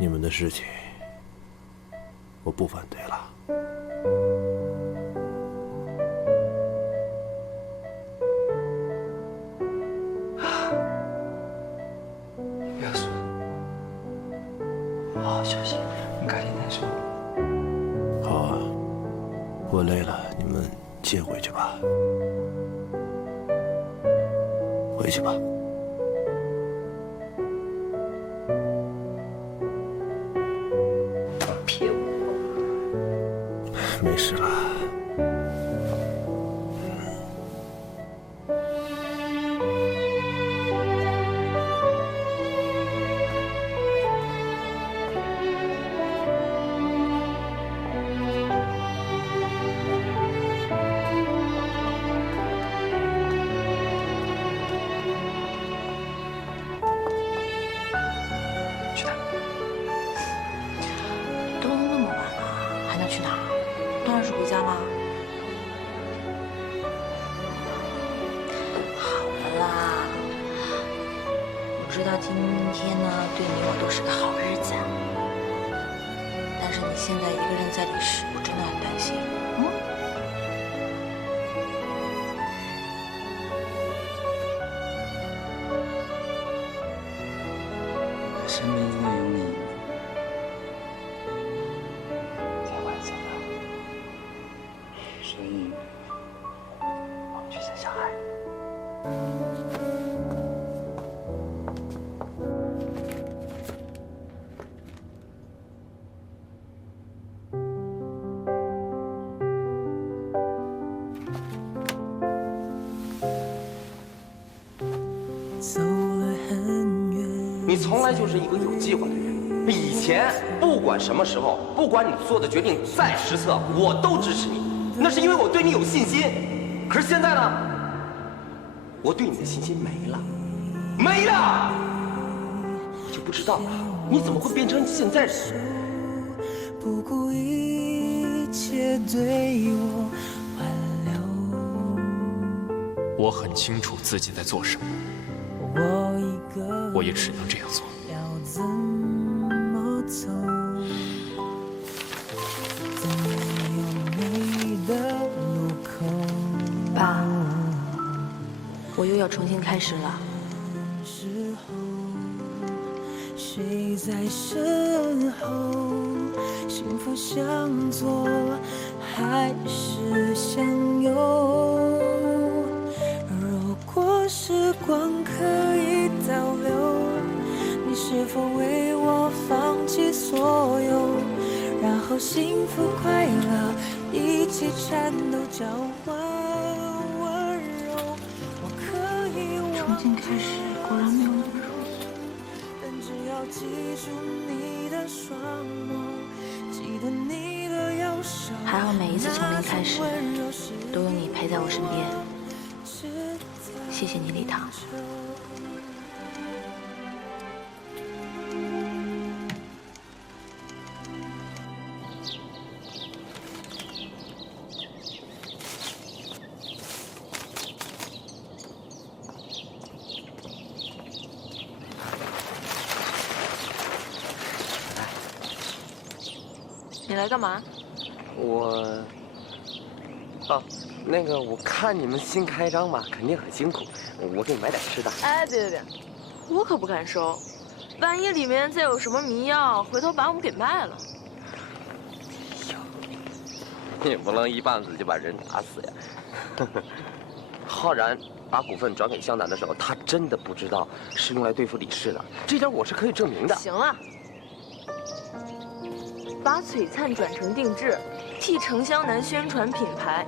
你们的事情，我不反对了。月叔，好好休息，你赶紧再说。好啊，我累了，你们先回去吧。回去吧。骗我！没事了。去哪？都那么晚了，还能去哪儿？当然是回家啦。好了啦，我知道今天呢对你我都是个好日子，但是你现在一个人在历史，我真的很担心。身边因为有你才完整的，所以我们去生小孩。你从来就是一个有计划的人。以前不管什么时候，不管你做的决定再失策，我都支持你，那是因为我对你有信心。可是现在呢，我对你的信心没了，没了。我就不知道你怎么会变成现在这样。不顾一切对我挽留。我很清楚自己在做什么，我也只能这样做。要怎么走？在没有你的路口。爸，我又要重新开始了。时候，谁在身后？幸福向左还是向右？如果时光可以倒流，你是否为我放弃所有，然后幸福快乐一起颤抖，交换温柔？我可以重新开始果然没有那么容易。但只要记住你的双眸，记得你的右手，还好每一次从零开始，都有你陪在我身边。谢谢你，礼堂。你来干嘛？那个我看你们新开张嘛，肯定很辛苦，我给你买点吃的。哎，别，我可不敢收，万一里面再有什么迷药，回头把我们给卖了。你不能一棒子就把人打死呀！浩然把股份转给湘南的时候，他真的不知道是用来对付李氏的，这点我是可以证明的。行了，把璀璨转成定制，替城湘南宣传品牌，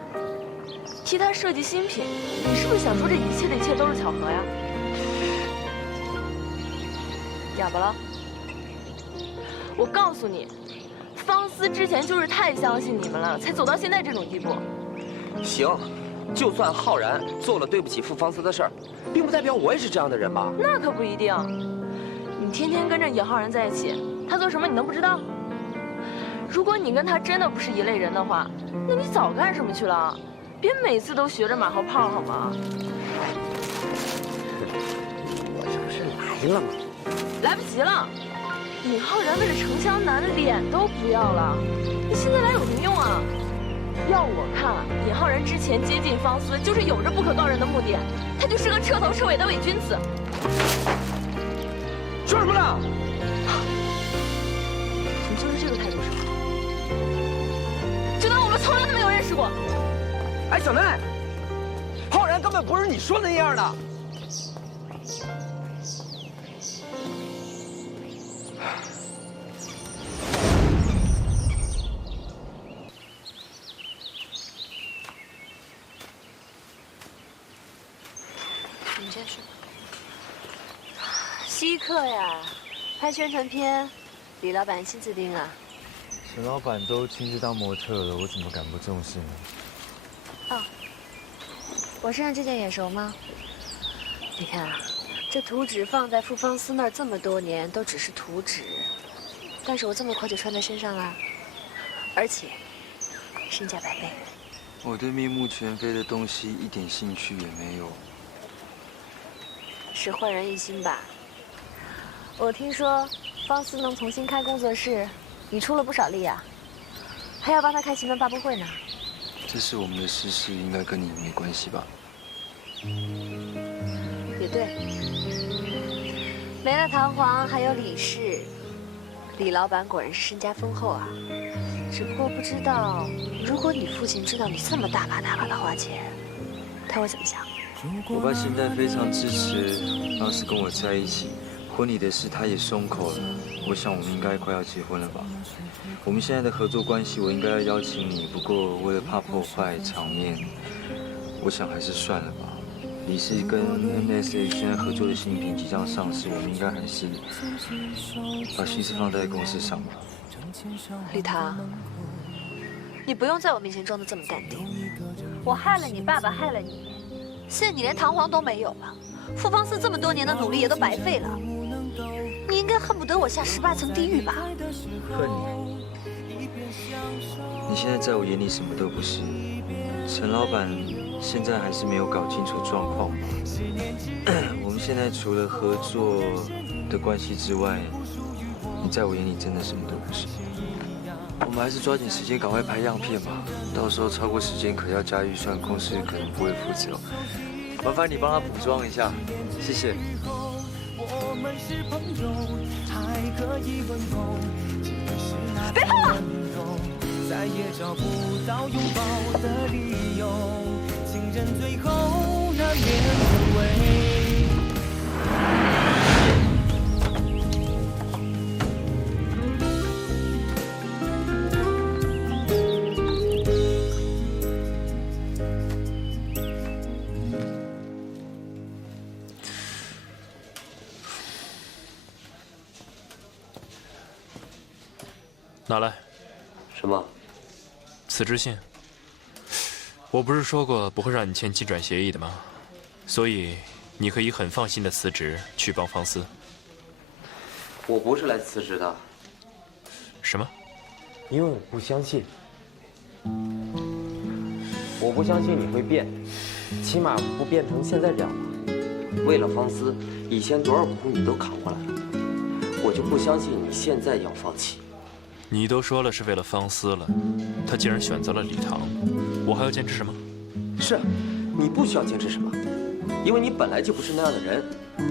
替他设计新品，你是不是想说这一切的一切都是巧合呀？哑巴了？我告诉你，方思之前就是太相信你们了，才走到现在这种地步。行，就算浩然做了对不起傅方思的事儿，并不代表我也是这样的人吧？那可不一定。你天天跟着野浩然在一起，他做什么你能不知道？如果你跟他真的不是一类人的话，那你早干什么去了？别每次都学着马后炮好吗？我这不是来了吗？来不及了，尹浩然为了程湘南脸都不要了，你现在来有什么用啊？要我看，尹浩然之前接近方思就是有着不可告人的目的，他就是个彻头彻尾的伪君子。说什么呢？你就是这个态度是吗？就当我们从来都没有认识过。哎，小奈，浩然根本不是你说的那样的。你先说。稀客呀，拍宣传片，李老板亲自盯啊。沈老板都亲自当模特了，我怎么敢不重视呢？哦，我身上这件眼熟吗？你看啊，这图纸放在傅芳思那儿这么多年，都只是图纸，但是我这么快就穿在身上了，而且身价100倍。我对面目全非的东西一点兴趣也没有。是焕然一新吧？我听说方思能重新开工作室，你出了不少力啊，还要帮他开新闻发布会呢。这是我们的私事，应该跟你没关系吧？也对，没了唐璜，还有李氏，李老板果然是身家丰厚啊。只不过不知道，如果你父亲知道你这么大把大把的花钱，他会怎么想？我爸现在非常支持方思跟我在一起，婚礼的事他也松口了。我想我们应该快要结婚了吧？我们现在的合作关系，我应该要邀请你，不过为了怕破坏场面，我想还是算了吧。李氏跟 MSA 现在合作的新品即将上市，我们应该还是把心思放在公司上吧。李唐，你不用在我面前装得这么淡定。我害了你爸爸，害了你，现在你连唐璜都没有了，傅芳思这么多年的努力也都白费了。你应该恨不得我下18层地狱吧？恨你？你现在在我眼里什么都不是。陈老板现在还是没有搞清楚状况吧？我们现在除了合作的关系之外，你在我眼里真的什么都不是。我们还是抓紧时间赶快拍样片吧，到时候超过时间可要加预算，公司可能不会负责。麻烦你帮他补妆一下，谢谢。别碰我！再也找不到拥抱的理由，情人最后难免沦为。拿来。什么？辞职信。我不是说过不会让你签进转协议的吗？所以你可以很放心的辞职去帮方思。我不是来辞职的。什么？因为我不相信，我不相信你会变，起码不变成现在这样吧。为了方思，以前多少苦你都扛过来了，我就不相信你现在要放弃。你都说了是为了方思了，他既然选择了李唐，我还要坚持什么？是，你不需要坚持什么，因为你本来就不是那样的人。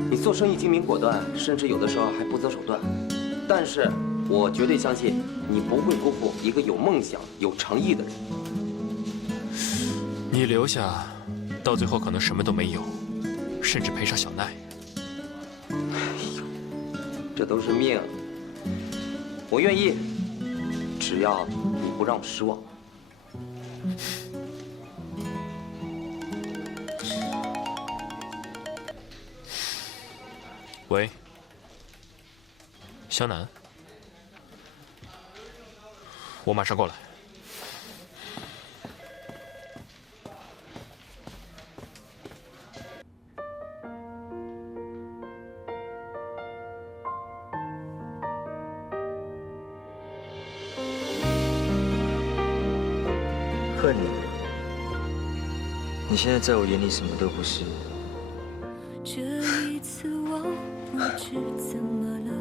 你做生意精明果断，甚至有的时候还不择手段。但是我绝对相信，你不会辜负一个有梦想、有诚意的人。你留下，到最后可能什么都没有，甚至赔上小奈。哎呦，这都是命。我愿意。只要你不让我失望。喂，湘南，我马上过来。恨你，你现在在我眼里什么都不是。这一次我不知怎么了，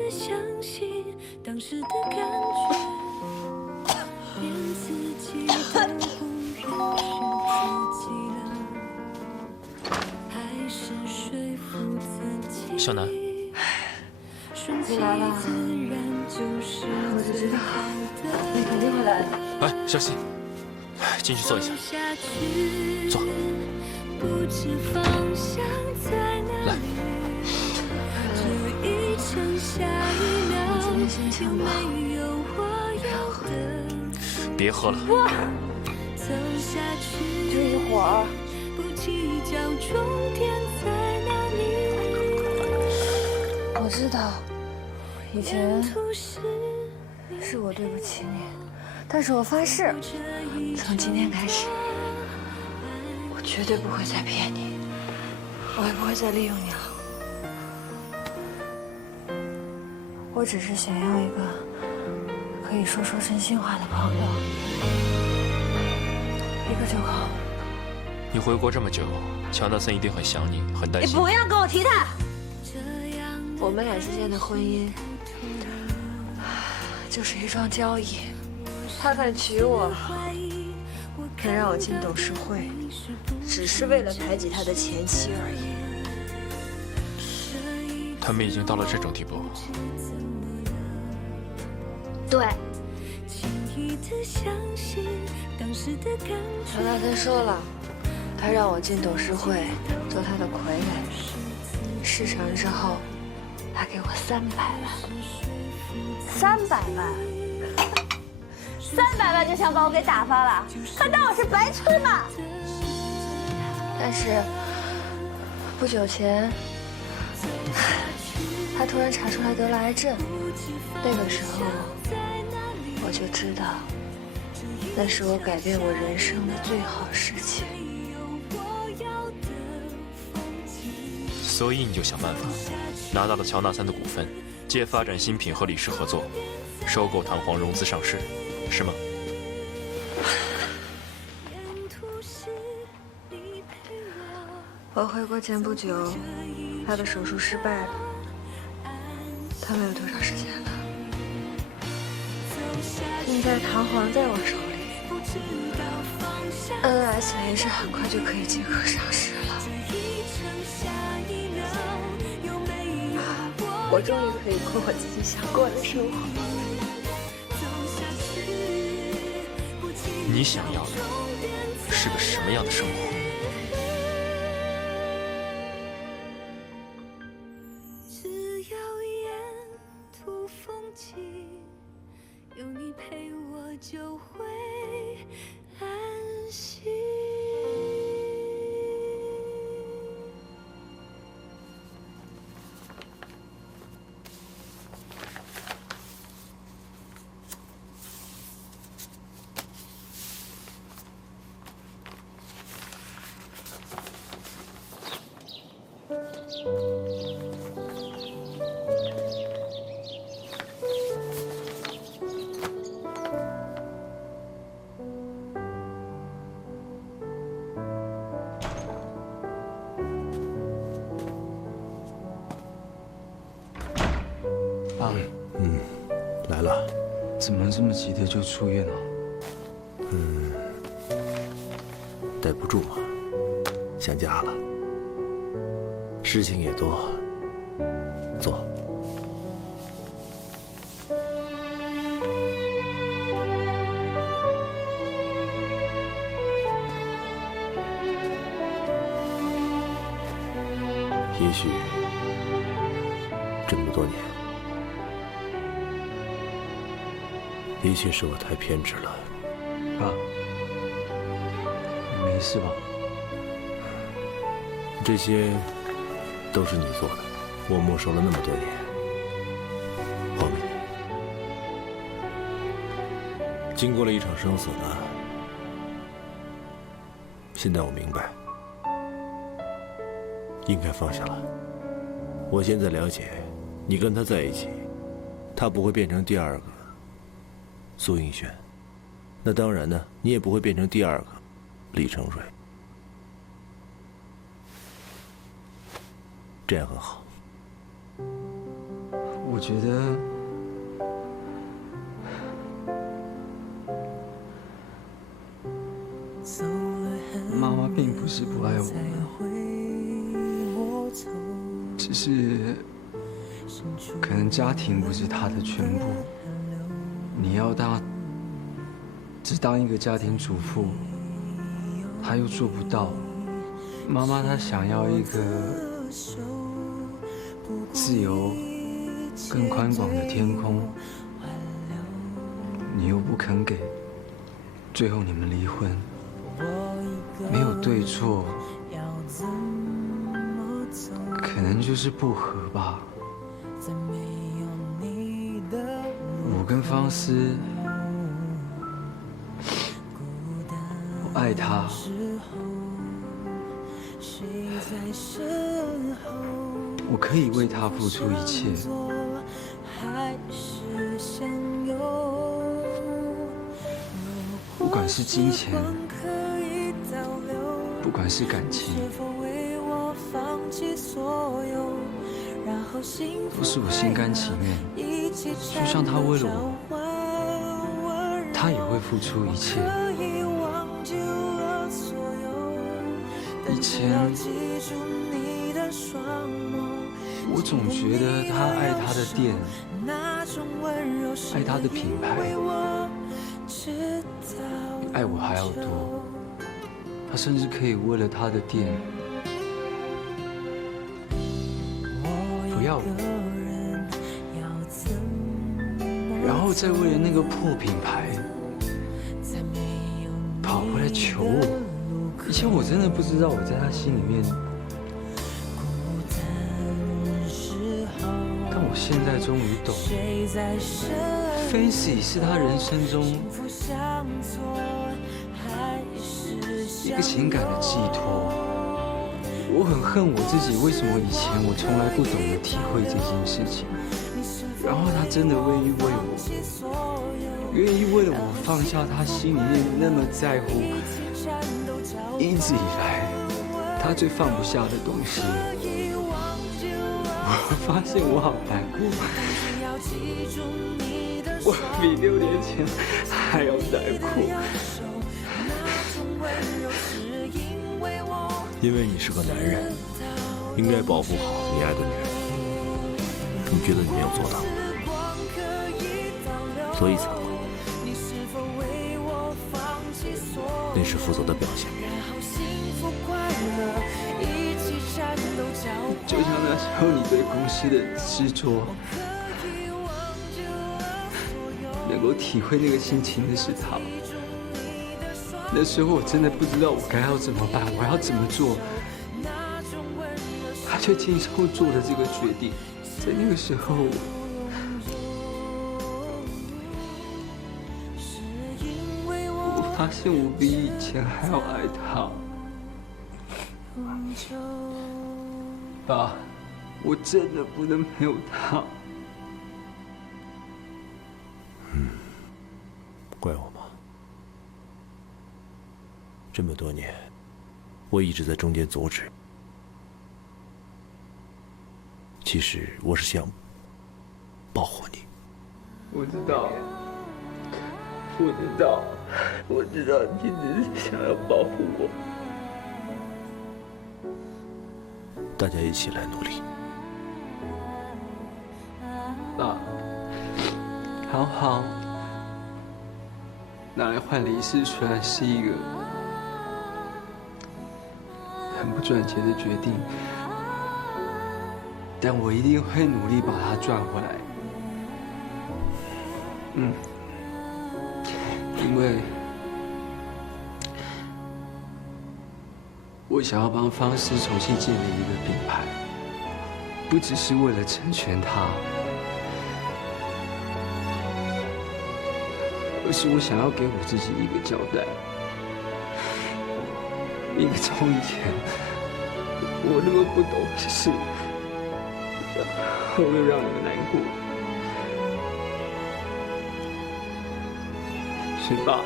的相信当时的感觉，连自己都不认识自己了，还是说服自己。小南，你来了，我就知道你肯定会来的。哎，小西，进去坐一下。坐。来。你今天心情不好。别喝了。就一会儿。我知道，以前是我对不起你，但是我发誓，从今天开始，我绝对不会再骗你，我也不会再利用你了。我只是想要一个可以说真心话的朋友，一个就够。你回国这么久，乔纳森一定很想你，很担心。你不要跟我提他。我们俩之间的婚姻就是一桩交易，他肯娶我，肯让我进董事会，只是为了排挤他的前妻而已。他们已经到了这种地步。对。乔纳森说了，他让我进董事会做他的傀儡，事成之后，他给我300万。300万，300万就想把我给打发了，还当我是白吹吗？但是不久前，他突然查出来得了癌症，那个时候我就知道，那是我改变我人生的最好事情。所以你就想办法拿到了乔纳森的股份，借发展新品和李氏合作，收购弹簧融资上市，是吗？我回国前不久，他的手术失败了，他没有多长时间了。现在弹簧在我手里，NS 也是很快就可以进口上市了。我终于可以过我自己想过的生活。你想要的是个什么样的生活？只要沿途风景，有你陪我就会安心。爸，来了。怎么这么急的就出院了？待不住嘛，想家了，事情也多。坐。也许这么多年，的确是我太偏执了。爸，你没事吧？这些都是你做的，我默守了那么多年，还给你。经过了一场生死呢，现在我明白，应该放下了。我现在了解，你跟他在一起，他不会变成第二个苏映轩，那当然呢，你也不会变成第二个李成瑞。这样很好。我觉得妈妈并不是不爱我们，只是可能家庭不是她的全部。你要只当一个家庭主妇，她又做不到。妈妈她想要一个自由、更宽广的天空，你又不肯给，最后你们离婚，没有对错，可能就是不合吧。我跟方思，我爱他。我可以为他付出一切，不管是金钱，不管是感情，都是我心甘情愿。就像他为了我，他也会付出一切。以前，我总觉得他爱他的店，爱他的品牌，比爱我还要多。他甚至可以为了他的店，不要我，然后再为了那个破品牌，跑回来求我。以前我真的不知道我在他心里面，但我现在终于懂了 ，Fancy 是他人生中一个情感的寄托。我很恨我自己，为什么以前我从来不懂得体会这件事情，然后他真的愿意为我，愿意为了我放下他心里面那么在乎。一直以来，他最放不下的东西，我发现我好难过，我比6年前还要难过。因为你是个男人，应该保护好你爱的女人。你觉得你没有做到，所以才会。那是负责的表现。就像那时候你对公司的执着，能够体会那个心情的是他。那时候我真的不知道我该要怎么办，我要怎么做，他却亲手做了这个决定。在那个时候，我发现我比以前还要爱他。爸，我真的不能没有他。怪我吗？这么多年，我一直在中间阻止。其实我是想保护你。我知道，我知道，你只是想要保护我。大家一起来努力。爸，好好，拿来换离世虽然是一个很不赚钱的决定，但我一定会努力把它赚回来。因为我想要帮方思重新建立一个品牌，不只是为了成全他，而是我想要给我自己一个交代。因为从以前我那么不懂事，我又让你们难过，所以爸，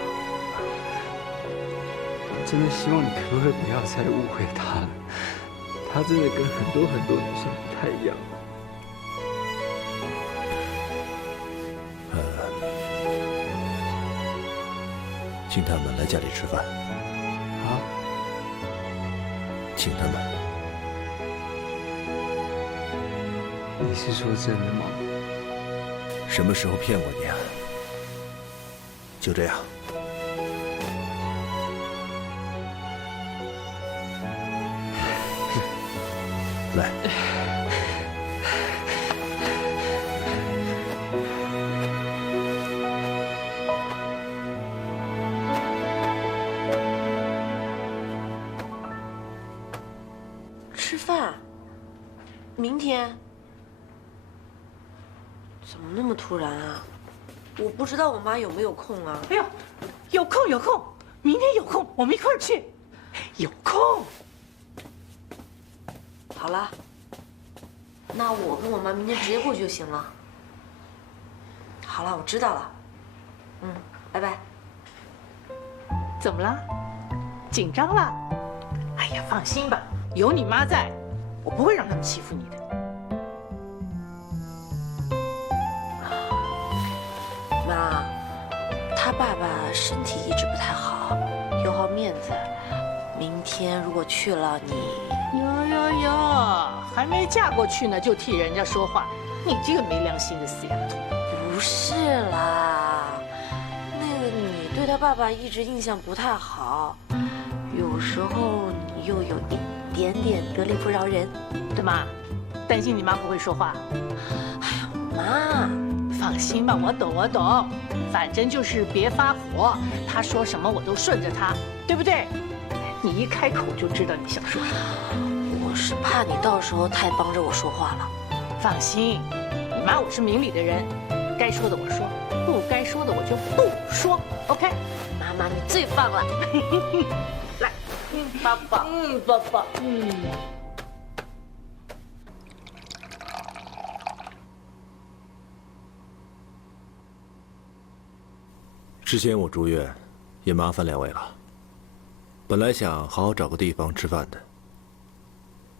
真的希望你可不可以不要再误会他了？他真的跟很多女生不太一样。请他们来家里吃饭。啊？请他们。你是说真的吗？什么时候骗过你啊？就这样。来。吃饭？明天？怎么那么突然啊？我不知道我妈有没有空啊。哎呦，有空有空，明天有空我们一块儿去。有空。好了，那我跟我妈明天直接过去就行了。好了，我知道了。拜拜。怎么了？紧张了？哎呀，放心吧，有你妈在，我不会让他们欺负你的。妈，他爸爸身体一直不太好，又好面子。明天如果去了，你……哟，还没嫁过去呢，就替人家说话，你这个没良心的死丫头！不是啦，那个你对他爸爸一直印象不太好，有时候你又有一点点得理不饶人，对吗？担心你妈不会说话。哎呀，妈，放心吧，我懂，反正就是别发火，他说什么我都顺着他，对不对？你一开口就知道你想说什么。我是怕你到时候太帮着我说话了。放心，你妈我是明理的人，该说的我说，不该说的我就不说。OK？ 妈妈，你最棒了。来，抱抱，抱抱，之前我住院，也麻烦两位了。本来想好好找个地方吃饭的，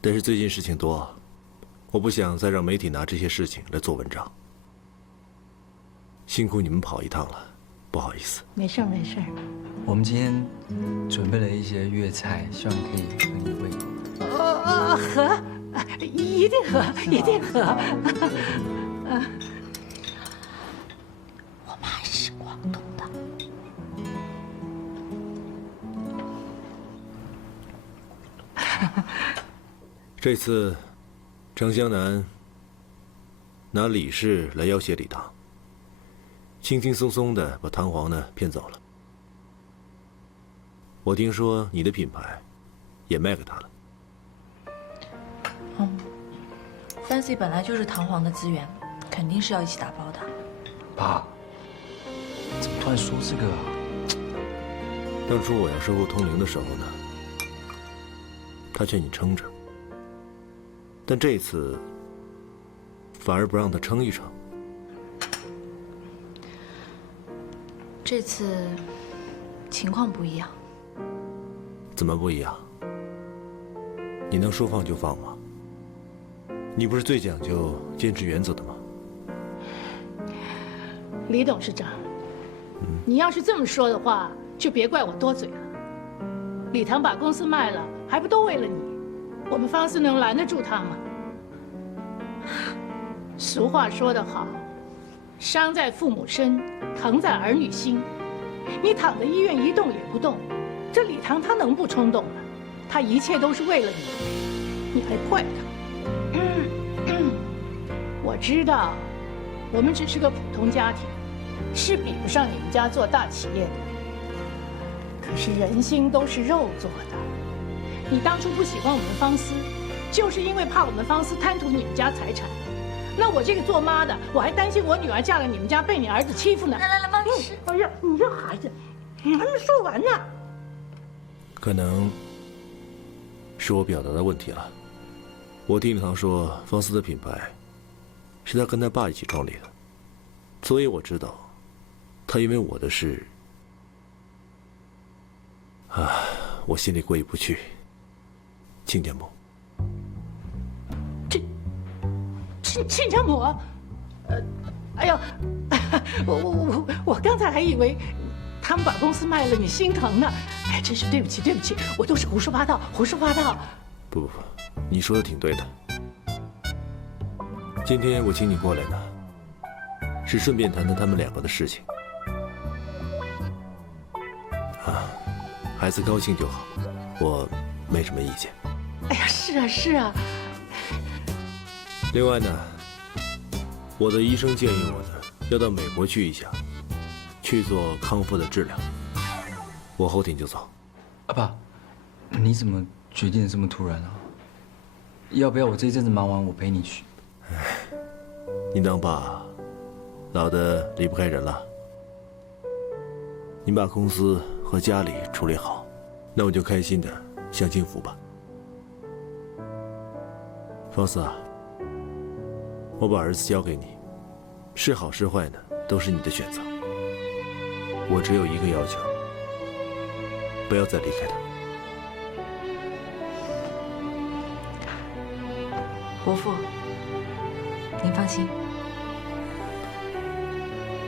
但是最近事情多，我不想再让媒体拿这些事情来做文章。辛苦你们跑一趟了，不好意思。没事没事。我们今天准备了一些粤菜，希望可以合你胃口。喝，一定喝，一定喝。我妈是广东的。这次，张江南拿李氏来要挟李唐，轻轻松松的把唐皇呢骗走了。我听说你的品牌也卖给他了。Fancy 本来就是唐皇的资源，肯定是要一起打包的。爸，怎么突然说这个啊？当初我要收购通灵的时候呢，他劝你撑着，但这次反而不让他撑一撑。这次情况不一样。怎么不一样？你能说放就放吗？你不是最讲究坚持原则的吗？李董事长，你要是这么说的话，就别怪我多嘴了。李唐把公司卖了，还不都为了你？我们方司能拦得住他吗？俗话说得好，伤在父母身，疼在儿女心。你躺在医院一动也不动，这李唐他能不冲动吗？他一切都是为了你，你还怪他？我知道，我们只是个普通家庭，是比不上你们家做大企业的。可是人心都是肉做的。你当初不喜欢我们方司，就是因为怕我们方司贪图你们家财产。那我这个做妈的，我还担心我女儿嫁了你们家被你儿子欺负呢。来，妈吃。哎呀，你这孩子，你还没说完呢。可能是我表达的问题了。我听李唐说，方司的品牌是他跟他爸一起创立的，所以我知道，他因为我的事，我心里过意不去。亲家母，亲家母，哎呦，我刚才还以为他们把公司卖了，你心疼呢？哎，真是对不起，对不起，我都是胡说八道，胡说八道。不，你说的挺对的。今天我请你过来呢，是顺便谈谈他们两个的事情。啊，孩子高兴就好，我没什么意见。哎呀，是啊，是啊。另外呢，我的医生建议我呢，要到美国去一下，去做康复的治疗。我后天就走。阿爸，你怎么决定的这么突然啊？要不要我这一阵子忙完，我陪你去？你当爸，老的离不开人了。你把公司和家里处理好，那我就开心的享清福吧。方思啊，我把儿子交给你，是好是坏呢，都是你的选择。我只有一个要求，不要再离开他。伯父，您放心。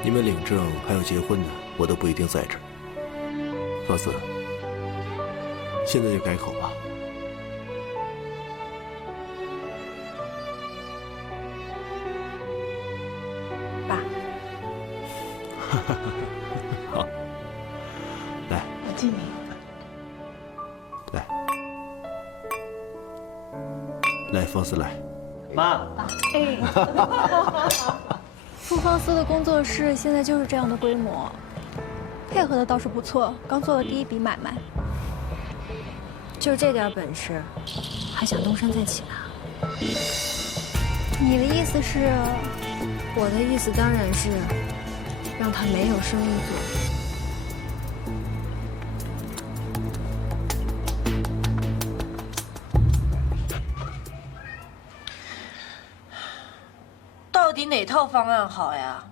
你们领证还有结婚呢，我都不一定在这儿。方思，现在就改口吧。爸。好，来，我敬你。来，方思来。妈。哎。复方司的工作室现在就是这样的规模，配合的倒是不错，刚做了第一笔买卖。就这点本事，还想东山再起呢？你的意思是？我的意思当然是，让他没有生意做。到底哪套方案好呀？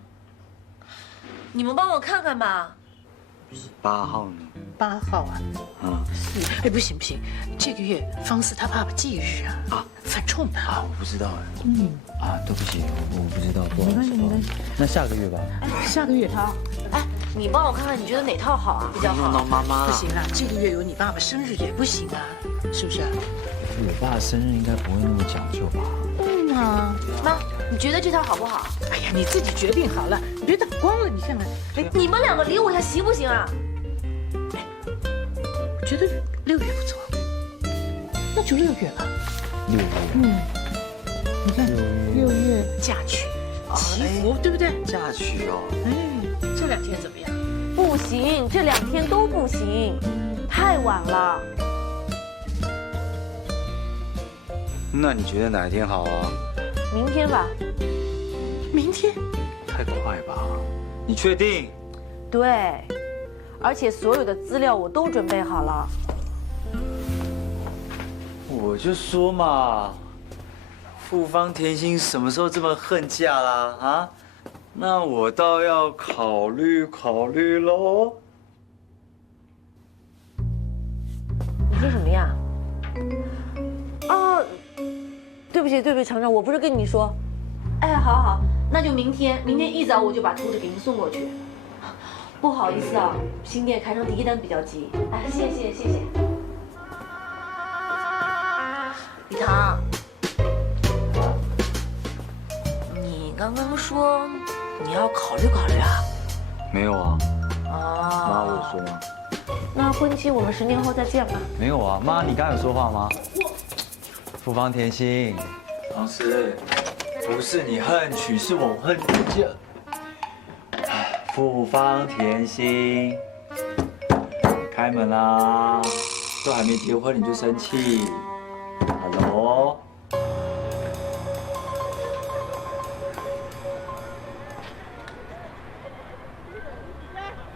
你们帮我看看吧。 8号呢？8号啊。是。哎，不行不行，这个月方思他爸爸忌日啊。啊，犯冲的。啊，我不知道哎。对不起，我不知道，不好意思。没关系。那下个月吧。下个月他。哎，你帮我看看，你觉得哪套好啊？比较好。弄到妈妈了。不行啊，这个月有你爸爸生日也不行啊，是不是？我爸生日应该不会那么讲究吧？妈，你觉得这套好不好？哎呀，你自己决定好了，你别打光了。你看看，哎，你们两个理我一下行不行啊？哎，我觉得6月不错，那就6月吧。6月。你看6月嫁娶、祈福，对不对？嫁娶哦。哎，这2天怎么样？不行，这2天都不行，太晚了。那你觉得哪一天好啊？明天吧。明天？太快吧？你确定？对，而且所有的资料我都准备好了。我就说嘛，复方甜心什么时候这么恨嫁啦？啊？那我倒要考虑考虑喽。你说什么呀？哦。对不起，程程，我不是跟你说，哎，好，那就明天一早我就把图纸给您送过去。不好意思啊，新店开成第1单比较急。哎，谢谢。李唐，你刚刚说你要考虑考虑啊？没有啊。哦。妈，我有说吗？那婚期我们10年后再见吧。没有啊，妈，你刚有说话吗？复方甜心，老师，不是你恨娶，是我恨嫁。复方甜心，开门啦！都还没结婚你就生气 ？Hello。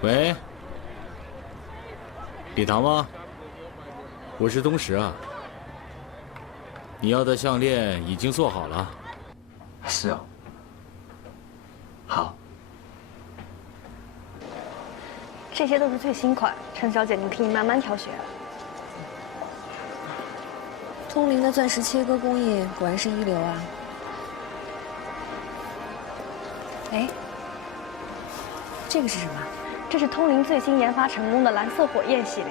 喂，李唐吗？我是东石啊。你要的项链已经做好了。是哦。好。这些都是最新款，陈小姐，您可以慢慢挑选。通灵的钻石切割工艺果然是一流啊！哎，这个是什么？这是通灵最新研发成功的蓝色火焰系列。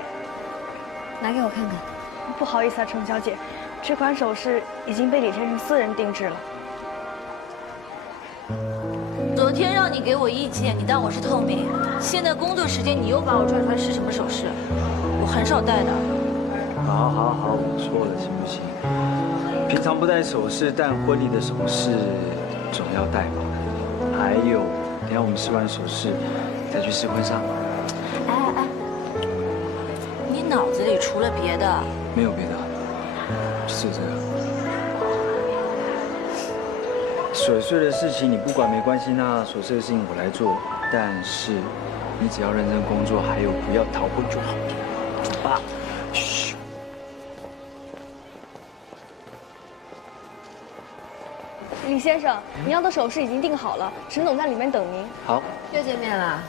拿给我看看。不好意思啊，程小姐，这款首饰已经被李先生私人定制了。昨天让你给我意见，你当我是透明；现在工作时间你又把我拽出来是什么首饰？我很少戴的。好，我错了，行不行？平常不戴首饰，但婚礼的首饰总要戴嘛。还有，等下我们试完首饰，再去试婚纱。哎，你脑子里除了别的，没有别的，就是这个。琐碎的事情你不管没关系，那琐碎的事情我来做。但是你只要认真工作，还有不要逃婚就好。走吧。嘘。李先生，您要的首饰已经订好了，陈总在里面等您。好。又见面了。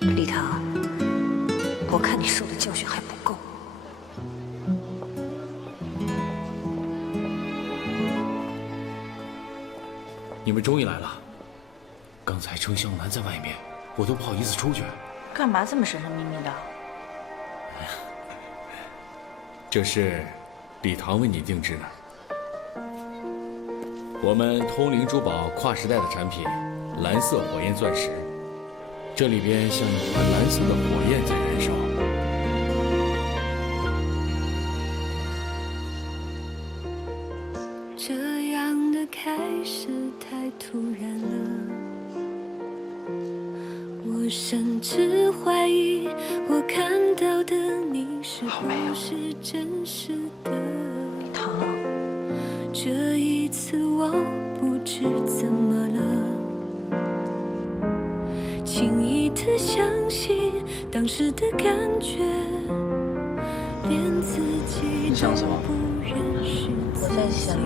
李唐，我看你受的教训还不够。你们终于来了。刚才程湘南在外面，我都不好意思出去。干嘛这么神神秘秘的？这是李唐为你定制的，我们通灵珠宝跨时代的产品——蓝色火焰钻石，这里边像一团蓝色的火焰在燃烧。这样的开始太突然了，我甚至怀疑我看到的你是不是真实的。李唐，这一次我不知怎么了，轻易的相信当时的感觉，连自己都不认识。我在想，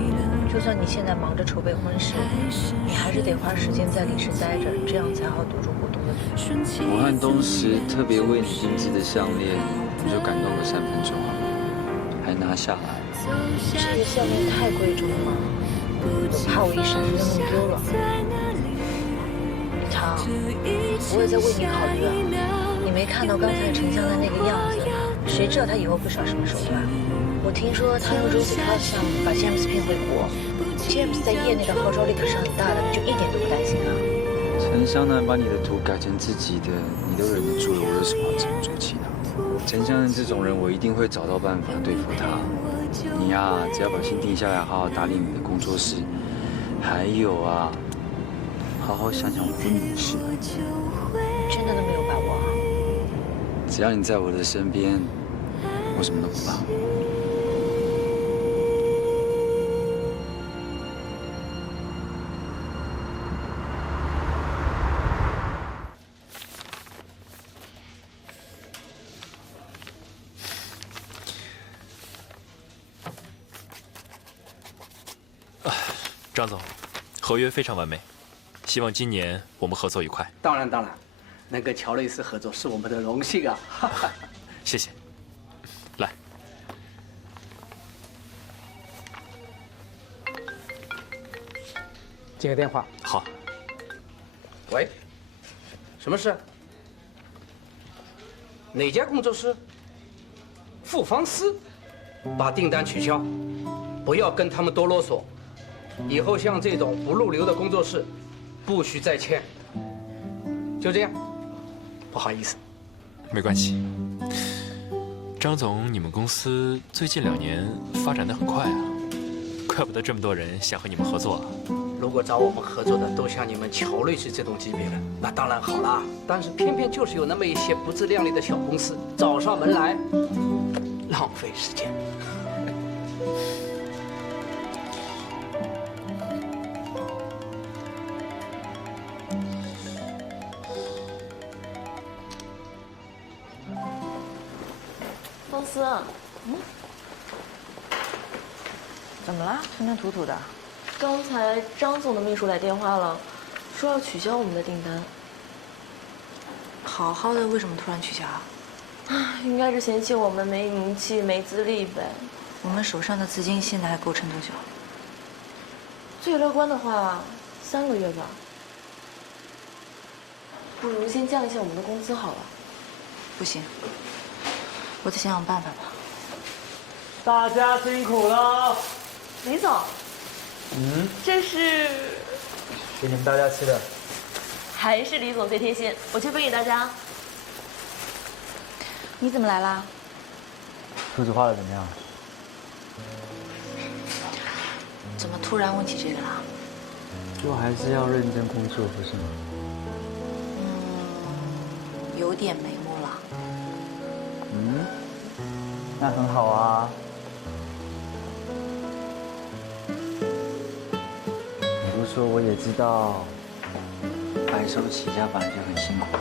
就算你现在忙着筹备婚事，你还是得花时间在李氏待着，这样才好堵住股东的嘴。我和东石特别为你定制的项链，你就感动个3分钟啊，还拿下来。这个项链太贵重了吗？我怕我一闪失就弄丢了。李唐，我也在为你考虑啊。你没看到刚才程湘南那个样子，谁知道他以后会耍什么手段？我听说他用 Rosie Club 项目把 James 骗回国 ，James 在业内的号召力可是很大的，你就一点都不担心啊？陈湘南把你的图改成自己的，你都忍得住了，我为什么要这么做气呢？陈湘南这种人，我一定会找到办法对付他。你呀，只要把心定下来，好好打理你的工作室。还有啊，好好想想婚礼的事。真的都没有把握啊？只要你在我的身边，我什么都不怕。张总，合约非常完美，希望今年我们合作愉快。当然，能跟乔蕾丝合作是我们的荣幸啊！谢谢。来，接个电话。好。喂，什么事？哪家工作室？复方司，把订单取消，不要跟他们多啰嗦。以后像这种不入流的工作室，不许再签。就这样，不好意思。没关系。张总，你们公司最近2年发展得很快啊，怪不得这么多人想和你们合作啊。如果找我们合作的都像你们乔蕾丝这种级别的，那当然好啦。但是偏偏就是有那么一些不自量力的小公司找上门来，浪费时间。方思，怎么了？吞吞吐吐的。刚才张总的秘书来电话了，说要取消我们的订单。好好的，为什么突然取消啊？应该是嫌弃我们没名气、没资历呗。我们手上的资金现在还够撑多久？最乐观的话，3个月吧。不如先降一下我们的工资好了。不行，我再想想办法吧。大家辛苦了。李总，这是给你们大家吃的。还是李总最贴心，我去分给大家。你怎么来啦？图纸画的怎么样？怎么突然问起这个啦？就还是要认真工作，不是吗？有点眉目了。那很好啊。你不说我也知道。白手起家本来就很辛苦啊。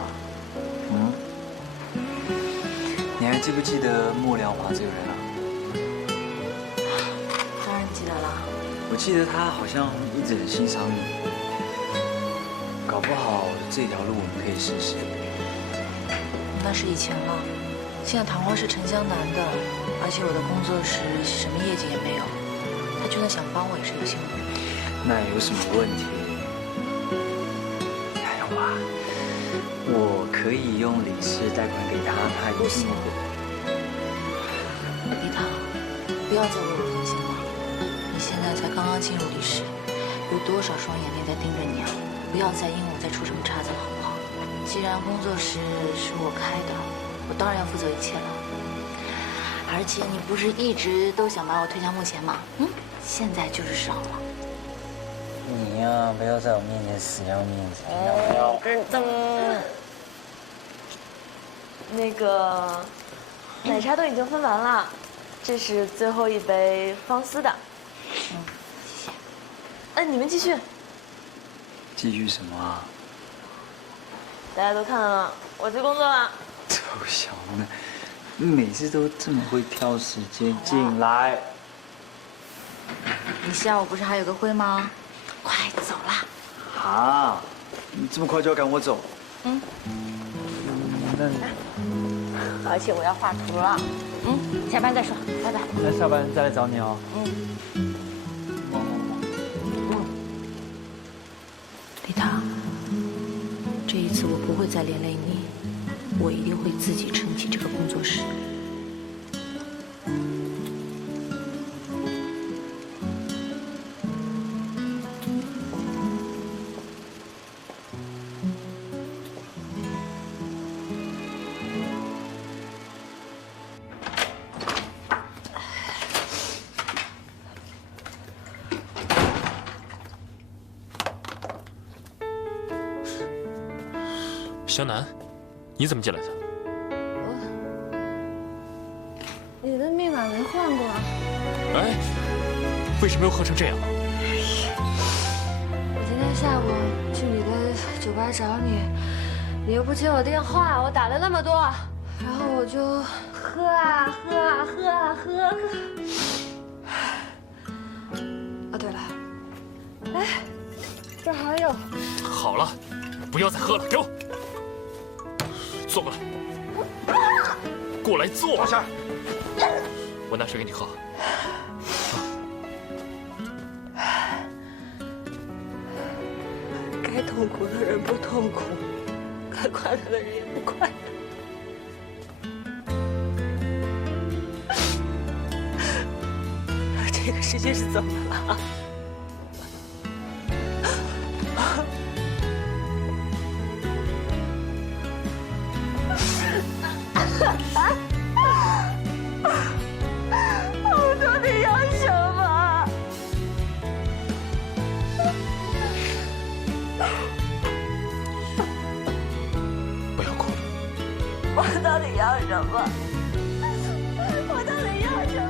你还记不记得莫良华这个人啊？当然记得啦。我记得他好像一直很欣赏你，搞不好这条路我们可以试试。那是以前了，现在唐花是城乡南的，而且我的工作室什么业绩也没有，他就算想帮我也是有心无力。那有什么问题？加油啊！我可以用理事贷款给他，他不行。李涛，不要再为我担心了。你现在才刚刚进入理事，有多少双眼睛在盯着你啊？不要再因我再出什么岔子了，好不好？既然工作室是我开的，我当然要负责一切了。而且你不是一直都想把我推向幕前吗？现在就是时候了。你呀，不要在我面前死要面子。那个奶茶都已经分完了，这是最后一杯方思的。谢谢。你们继续。继续什么啊？大家都看了，我去工作了。臭小妹，你每次都这么会挑时间进来。你下午不是还有个会吗？快走啦！啊，你这么快就要赶我走？那而且我要画图了。下班再说，拜拜。那下班再来找你哦。李涛，这一次我不会再连累你，我一定会自己撑起这个工作室。肖楠，你怎么进来的？你的密码没换过啊？哎，为什么又喝成这样？我今天下午去你的酒吧找你，你又不接我电话，我打了那么多，然后我就喝啊喝啊喝啊喝。啊，对了，哎，这还有。好了，不要再喝了，给我坐过来，过来坐。王霞，我拿水给你喝。该痛苦的人不痛苦，该快乐的人也不快乐。这个世界是怎么了？我到底要什么？不要哭了。我到底要什么？我到底要什么？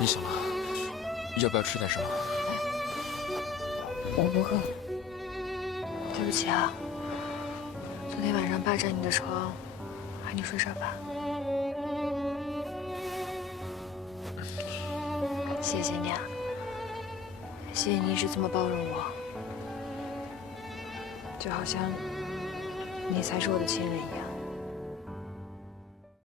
你醒了，要不要吃点什么？我不饿。对不起啊，昨天晚上霸占你的床，喊你睡这儿吧。谢谢你啊，谢谢你一直这么包容我，就好像你才是我的亲人一样。